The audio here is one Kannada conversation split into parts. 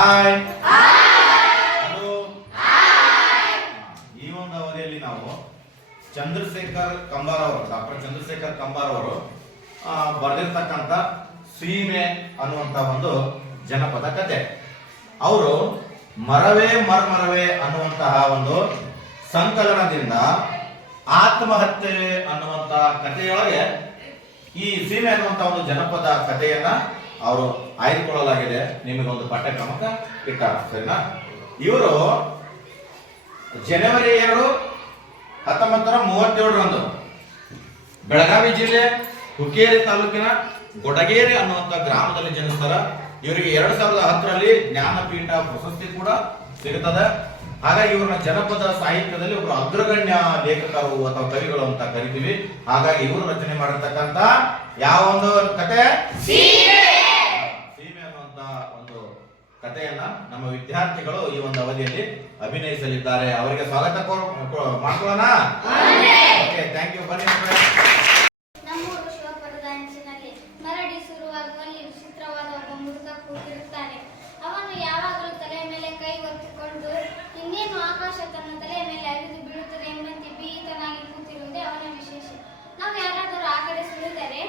ಹಾಯ್ ಹಲೋ ಈ ಒಂದು ಅವಧಿಯಲ್ಲಿ ನಾವು ಚಂದ್ರಶೇಖರ್ ಕಂಬಾರ್ ಅವರು ಡಾಕ್ಟರ್ ಚಂದ್ರಶೇಖರ್ ಕಂಬಾರ್ ಅವರು ಬರೆದಿರ್ತಕ್ಕಂಥ ಸೀಮೆ ಅನ್ನುವಂತ ಒಂದು ಜನಪದ ಕತೆ. ಅವರು ಮರವೇ ಮರ್ಮರವೇ ಅನ್ನುವಂತಹ ಒಂದು ಸಂಕಲನದಿಂದ ಆತ್ಮಹತ್ಯೆ ಅನ್ನುವಂತಹ ಕಥೆಯೊಳಗೆ ಈ ಸೀಮೆ ಅನ್ನುವಂತ ಒಂದು ಜನಪದ ಕಥೆಯನ್ನ ಅವರು ಆಯ್ದುಕೊಳ್ಳಲಾಗಿದೆ. ನಿಮಗೊಂದು ಪಠ್ಯಕ್ರಮಕ್ಕೆ ಇಟ್ಟ ಸರಿನಾ? ಇವರು ಜನವರಿ ಎರಡು ಹತ್ತೊಂಬತ್ತರ ಮೂವತ್ತೇಳರಂದು ಬೆಳಗಾವಿ ಜಿಲ್ಲೆ ಹುಕ್ಕೇರಿ ತಾಲೂಕಿನ ಗೊಡಗೇರಿ ಅನ್ನುವಂತ ಗ್ರಾಮದಲ್ಲಿ ಜನಿಸ್ತಾರ. ಇವರಿಗೆ ಎರಡು ಸಾವಿರದ ಹತ್ತರಲ್ಲಿ ಜ್ಞಾನಪೀಠ ಪ್ರಶಸ್ತಿ ಕೂಡ ಸಿಗುತ್ತದೆ. ಹಾಗಾಗಿ ಇವ್ರನ್ನ ಜನಪದ ಸಾಹಿತ್ಯದಲ್ಲಿ ಒಬ್ಬರು ಅಗ್ರಗಣ್ಯ ಲೇಖಕರು ಅಥವಾ ಕವಿಗಳು ಅಂತ ಕರಿತೀವಿ. ಹಾಗಾಗಿ ಇವರು ರಚನೆ ಮಾಡಿರ್ತಕ್ಕಂತ ಯಾವ ಒಂದು ಕತೆ? ಒಂದು ಕಥೆಯನ್ನ ನಮ್ಮ ವಿದ್ಯಾರ್ಥಿಗಳು ಈ ಒಂದು ಅವಧಿಯಲ್ಲಿ ಅಭಿನಯಿಸಲಿದ್ದಾರೆ. ಅವರಿಗೆ ಸ್ವಾಗತ ಮಾಡ್ಕೊಳ್ಳೋಣ? ಓಕೆ ಥ್ಯಾಂಕ್ ಯು ಬನ್ನಿ ಆಕಾಶ ತನ್ನ ತಲೆಯ ಮೇಲೆ ಅರಿದು ಬೀಳುತ್ತದೆ ಎಂಬಂತೆ ಭೀತನಾಗಿ ಕೂತಿರುವುದೇ ಅವನ ವಿಶೇಷ. ನಾವು ಯಾರಾದರೂ ಆ ಕಡೆ ಸುಳಿದರೆ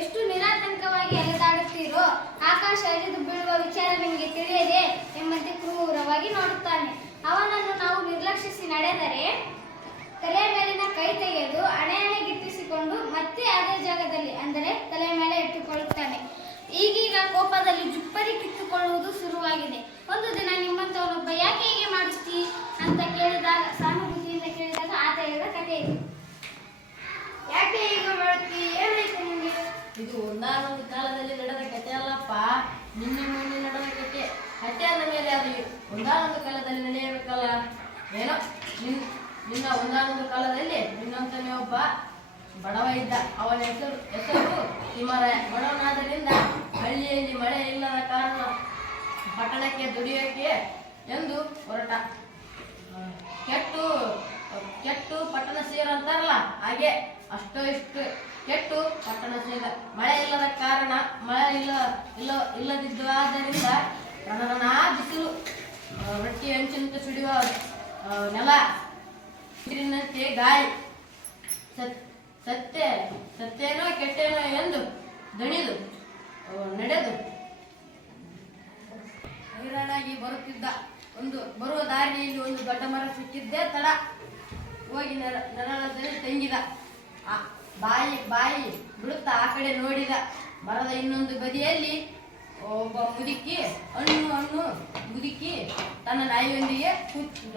ಎಷ್ಟು ನಿರಾತಂಕವಾಗಿ ಅಲೆದಾಡುತ್ತೀರೋ ಆಕಾಶ ಅರಿದು ನಿಮಗೆ ತಿಳಿಯದೆ ಎಂಬಂತೆ ಕ್ರೂರವಾಗಿ ನೋಡುತ್ತಾನೆ. ಅವನನ್ನು ನಾವು ನಿರ್ಲಕ್ಷಿಸಿ ನಡೆದರೆ ತಲೆಯ ಮೇಲಿನ ಕೈ ತೆಗೆದು ಹಣೆಯನ್ನೇ ಗಿಟ್ಟಿಸಿಕೊಂಡು ಮತ್ತೆ ಅದೇ ಜಾಗದಲ್ಲಿ ಅಂದರೆ ತಲೆಯ ಮೇಲೆ ಇಟ್ಟುಕೊಳ್ಳುತ್ತಾನೆ. ಈಗೀಗ ಕೋಪದಲ್ಲಿ ಜುಪ್ಪರಿ ಕಿತ್ತುಕೊಳ್ಳುವುದು ಶುರುವಾಗಿದೆ. ಒಂದು ದಿನ ನಿಮ್ಮಂತವನೊಬ್ಬ ಯಾಕೆ ಹೀಗೆ ಮಾಡಿಸ್ತಿ? ಅಂತ ಕೇಳಿದಾಗ ಸಹಾನುಭೂತಿಯಿಂದ ಕೇಳಿದಾಗ ಆತ ಹೇಳಿದ ಕಥೆ ಇದೆ. ಯಾಕೆ ಹೀಗೆ ಮಾಡುತ್ತಿ ಏನಾಯ್ತು ನಿಮಗೆ ಇದು ಒಂದಾನೊಂದು ಕಾಲದಲ್ಲಿ ನಡೆದ ಕಥೆ ಅಲ್ಲಪ್ಪ ನಿನ್ನೆ ಮೊನ್ನೆ ನಡೆದ ಕಥೆ ಕಥೆ ಅಂದ ಮೇಲೆ ಅದು ಒಂದಾನೊಂದು ಕಾಲದಲ್ಲಿ ನಡೆಯಬೇಕಲ್ಲ ಏನೋ ನಿನ್ ನಿನ್ನ ಒಂದಾನೊಂದು ಕಾಲದಲ್ಲಿ ಇನ್ನೊಂದನೇ ಒಬ್ಬ ಬಡವ ಇದ್ದ. ಅವನ ಹೆಸರು ಹೆಸರು ತಿಮ್ಮರಾಯ ಬಡವನಾದ್ದರಿಂದ ಹಳ್ಳಿಯಲ್ಲಿ ಮಳೆ ಇಲ್ಲದ ಕಾರಣ ಪಟ್ಟಣಕ್ಕೆ ದುಡಿಯೋಕೆ ಎಂದು ಹೊರಟ. ಕೆಟ್ಟು ಕೆಟ್ಟು ಪಟ್ಟಣ ಸೇರ ಅಂತಾರಲ್ಲ, ಹಾಗೆ ಅಷ್ಟೋ ಇಷ್ಟು ಕೆಟ್ಟು ಪಟ್ಟಣ ಸೇರ. ಮಳೆ ಇಲ್ಲದ ಕಾರಣ, ಮಳೆ ಇಲ್ಲ ಇಲ್ಲ, ಇಲ್ಲದಿದ್ದು ಆದ್ದರಿಂದ ರಣರಣ ಬಿಸಿಲು ರೊಟ್ಟಿ ಹಂಚಿನಂತ ಸುಡಿಯುವ ನೆಲ ನೀರಿನಂತೆ ಗಾಯ. ಸತ್, ಸತ್ಯ, ಸತ್ಯೇನೋ ಕೆಟ್ಟೇನೋ ಎಂದು ದಣಿದು ನಡೆದು ಹೈರಾಣಾಗಿ ಬರುತ್ತಿದ್ದ ಒಂದು, ಬರುವ ದಾರಿಯಲ್ಲಿ ಒಂದು ದೊಡ್ಡ ಮರ ಸಿಕ್ಕಿದ್ದೇ ತಡ. ಹೋಗಿ ನರ, ನರಳದಲ್ಲಿ ತಂಗಿದ. ಆ ಬಾಯಿ ಬಾಯಿ ಬಿಡುತ್ತಾ ಆ ಕಡೆ ನೋಡಿದ. ಮರದ ಇನ್ನೊಂದು ಬದಿಯಲ್ಲಿ ಒಬ್ಬ ಮುದುಕಿ ಹಣ್ಣು ಹಣ್ಣು ಮುದುಕಿ ತನ್ನ ನಾಯಿಯೊಂದಿಗೆ ಕೂತಿದ್ದ.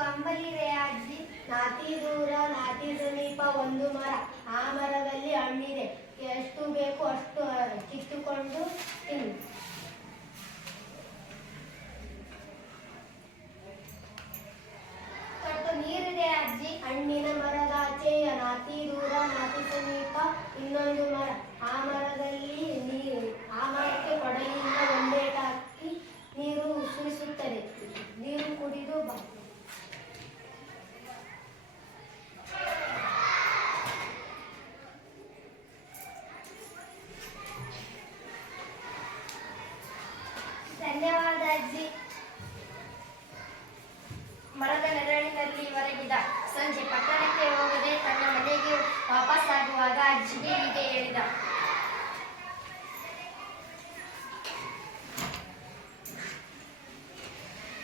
ಕಂಬಲಿರೆ ಅಜ್ಜಿ. ನಾತಿ ದೂರ, ನಾತಿ ಸಮೀಪ ಒಂದು ಮರ. ಆ ಮರದಲ್ಲಿ ಹಣ್ಣಿದೆ. ಎಷ್ಟು ಬೇಕು ಅಷ್ಟು ಕಿತ್ತುಕೊಂಡು ತಿನ್ನು. ತೊಟ್ಟು ನೀರಿದೆ ಅಜ್ಜಿ. ಹಣ್ಣಿನ ಮರದ ಆಚೆಯ ನಾತಿ ದೂರ, ನಾತಿ ಸಮೀಪ ಇನ್ನೊಂದು ಮರ. ಮರದ ನೆರಳಿನಲ್ಲಿ ಹೊರಗಿದ ಸಂಜೆ ಪಟ್ಟಣಕ್ಕೆ ಹೋಗದೆ ತನ್ನ ಮನೆಗೆ ವಾಪಸ್ಸಾಗುವಾಗ ಅಜ್ಜಿಗೆ ಹೀಗೆ ಹೇಳಿದ.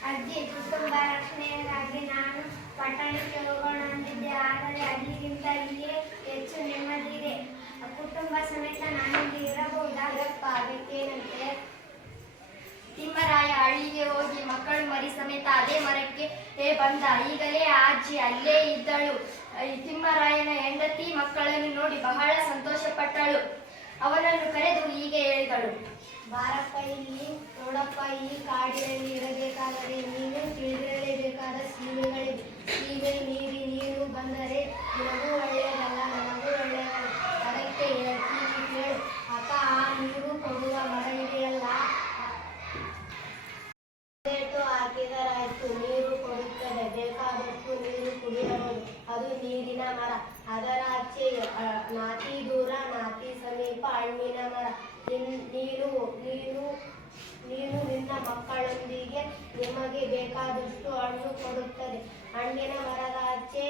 ಅಜ್ಜಿ ಕುಟುಂಬ ರಕ್ಷಣೆಗಾಗಿ ನಾನು ಪಟ್ಟಣಕ್ಕೆ ಹೋಗೋಣ ಅಂದಿದ್ದೆ. ಆದರೆ ಅಲ್ಲಿಗಿಂತ ಇಲ್ಲಿಯೇ ಹೆಚ್ಚು ನೆಮ್ಮದಿದೆ ಕುಟುಂಬ ಸಮೇತ ನಾನಿಲ್ಲಿ ಇರಬಹುದಾಗಪ್ಪ ಅದಕ್ಕೇನಂತೆ ತಿಮ್ಮರಾಯ ಹಳ್ಳಿಗೆ ಹೋಗಿ ಮಕ್ಕಳು ಮರಿ ಸಮೇತ ಅದೇ ಏ ಬಂದ. ಈಗಲೇ ಅಜ್ಜಿ ಅಲ್ಲೇ ಇದ್ದಳು. ತಿಮ್ಮರಾಯನ ಹೆಂಡತಿ ಮಕ್ಕಳನ್ನು ನೋಡಿ ಬಹಳ ಸಂತೋಷಪಟ್ಟಳು. ಅವನನ್ನು ಕರೆದು ಹೀಗೆ ಹೇಳಿದಳು. ಬಾರಪ್ಪ, ಇಲ್ಲಿ ನೋಡಪ್ಪ ಈ ಕಾಡಿನಲ್ಲಿ ಇರಬೇಕಾದರೆ ನೀನು ತಿಳಿದಿರಲೇಬೇಕಾದ ಸೀಮೆಗಳಿವೆ. ಸೀಮೆ ನೀರಿ, ನೀರು ಬಂದರೆ ನಿನಗೂ ಒಳ್ಳೆಯದಲ್ಲ ನನಗೂ ಒಳ್ಳೆಯದಲ್ಲ ಅದಕ್ಕೆ ಹೇಳ್ತೀನಿ ಕೇಳು ಅಕ್ಕ ಆ ನೀರು ಕೊಡುವ ಮರ ಇದೆಯಲ್ಲ ರೇಟು ಹಾಕಿದರಾಯ್ತು ನೀರು ಕೊಡುತ್ತದೆ ಬೇಕಾದಷ್ಟು ನೀರು ಕುಡಿಯಬಹುದು ಅದು ನೀರಿನ ಮರ. ಅದರ ಆಚೆ ನಾತಿ ದೂರ, ನಾತಿ ಸಮೀಪ, ಹಣ್ಣಿನ ಮರ. ನೀನು ನೀನು ನೀನು ನಿನ್ನ ಮಕ್ಕಳೊಂದಿಗೆ ನಿಮಗೆ ಬೇಕಾದಷ್ಟು ಹಣ್ಣು ಕೊಡುತ್ತದೆ. ಹಣ್ಣಿನ ಮರದ ಆಚೆ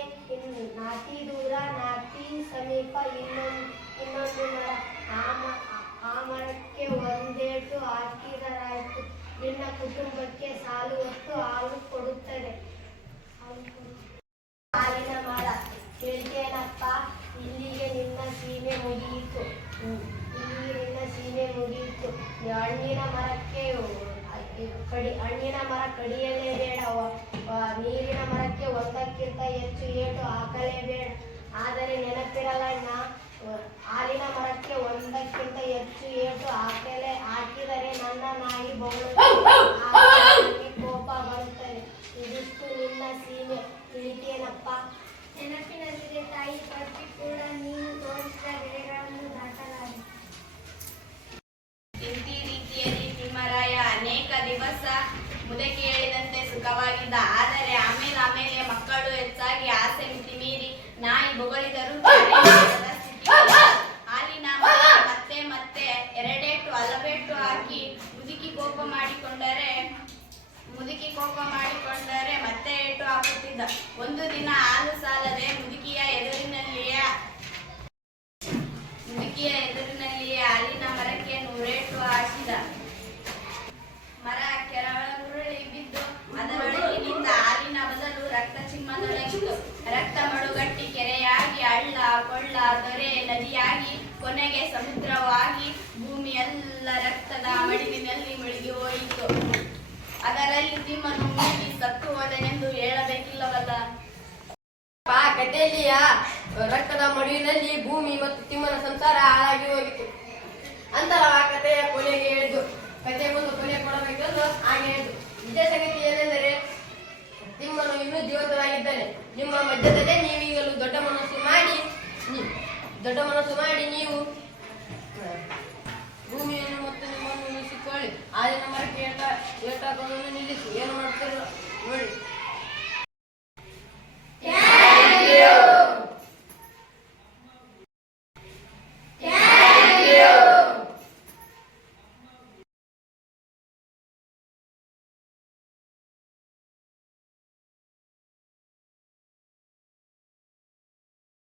ನಾತಿ ದೂರ, ನಾತಿ ಸಮೀಪ, ಇನ್ನೊಂದು ಇನ್ನೊಂದು ಮರ. ಆ ಮರಕ್ಕೆ ಒಂದೇಟು ಹಾಕಿದರಾಯಿತು. ನಿನ್ನ ಕುಟುಂಬಕ್ಕೆ ಸಾಲುವಷ್ಟು ಹಾಲು ಕೊಡುತ್ತದೆ ಹಾಲು ಕೊಡುತ್ತದೆ. ಹಾಲಿನ ಮರ ಹೇಳ್ತೇನಪ್ಪ ಇಲ್ಲಿಗೆ ನಿನ್ನ ಸೀಮೆ ಮುಗಿಯಿತು ಹ್ಮ್. ಇಲ್ಲಿಗೆ ನಿನ್ನ ಸೀಮೆ ಮುಗಿಯಿತು ಹಣ್ಣಿನ ಮರಕ್ಕೆ ಕಡಿ, ಹಣ್ಣಿನ ಮರ ಕಡಿಯಲೇ ಬೇಡ. ನೀರಿನ ಮರಕ್ಕೆ ಒಂದಕ್ಕಿಂತ ಹೆಚ್ಚು ಏಟು ಹಾಕಲೇಬೇಡ ಆದರೆ ನೆನಪಿರಲಣ್ಣ ವ- ಹಾಲಿನ ಮರಕ್ಕೆ ಒಂದಕ್ಕಿಂತ ಹೆಚ್ಚು ಏಟು ಸುಖವಾಗಿದ್ದ ಆದರೆ ಆಮೇಲೆ ಆಮೇಲೆ ಮಕ್ಕಳು ಹೆಚ್ಚಾಗಿ ಆಸೆ ಮಿತಿ ಮೀರಿ ನಾಯಿ ಬೊಗಳಿದರು ಹಾಲಿನ ಮತ್ತೆ ಮತ್ತೆ ಎರಡೇಟು ಅಲಬೇಟು ಹಾಕಿ ಮುದುಕಿ ಕೋಪ ಮಾಡಿಕೊಂಡರೆ ಮುದುಕಿ ಕೋಪ ಮಾಡಿಕೊಂಡರೆ ಮತ್ತೆ ಏಟು ಹಾಕುತ್ತಿದ್ದ. ಒಂದು ದಿನ ಹಾಲು ಸಾಲದೆ ಮುದುಕಿಯ ಎದುರಿನಲ್ಲಿಯ ಮುದುಕಿಯ ಎದುರಿನಲ್ಲಿಯೇ ಕೊನೆಗೆ ಸಮುದ್ರವಾಗಿ ಭೂಮಿ ಎಲ್ಲ ರಕ್ತದ ಮಡಿಲಿನಲ್ಲಿ ಮುಳುಗಿ ಹೋಯಿತು. ಅದರಲ್ಲಿ ನಿಮ್ಮನ್ನು ಮುಳುಗಿ ಸತ್ತು ಹೋದನೆಂದು ಹೇಳಬೇಕಿಲ್ಲವಲ್ಲ? ಆ ರಕ್ತದ ಮಡುವಿನಲ್ಲಿ ಭೂಮಿ ಮತ್ತು ತಿಮ್ಮನ ಸಂಸಾರ ಹಾಳಾಗಿ ಹೋಗಿತ್ತು. ಅಂತರ ಆ ಕಥೆಯ ಕೊನೆಗೆ ಹೇಳಿದ್ದು. ಕಥೆಗೊಂದು ಕೊನೆ ಕೊಡಬೇಕೆಂದು ಹಾಗೆ ಹೇಳಿದ್ದು. ನಿಜ ಸಂಗತಿ ಏನೆಂದರೆ, ತಿಮ್ಮನು ಇನ್ನೂ ಜೀವಂತವಾಗಿದ್ದಾನೆ ನಿಮ್ಮ ಮಧ್ಯದಲ್ಲೇ ನೀವೀಗಲೂ ದೊಡ್ಡ ಮನಸ್ಸು ಮಾಡಿ ದೊಡ್ಡ ಮನಸ್ಸು ಮಾಡಿ ನೀವು, ಭೂಮಿಯನ್ನು ಮತ್ತು ನಿಮ್ಮನ್ನು ಉಳಿಸಿಕೊಳ್ಳಿ. ಆದಿನ ನಮ್ಮ ಏಟ ಏಟಾಕೊಂಡು ನಿಲ್ಲಿಸಿ. ಏನು ಮಾಡ್ತಾರೆ ನೋಡಿ.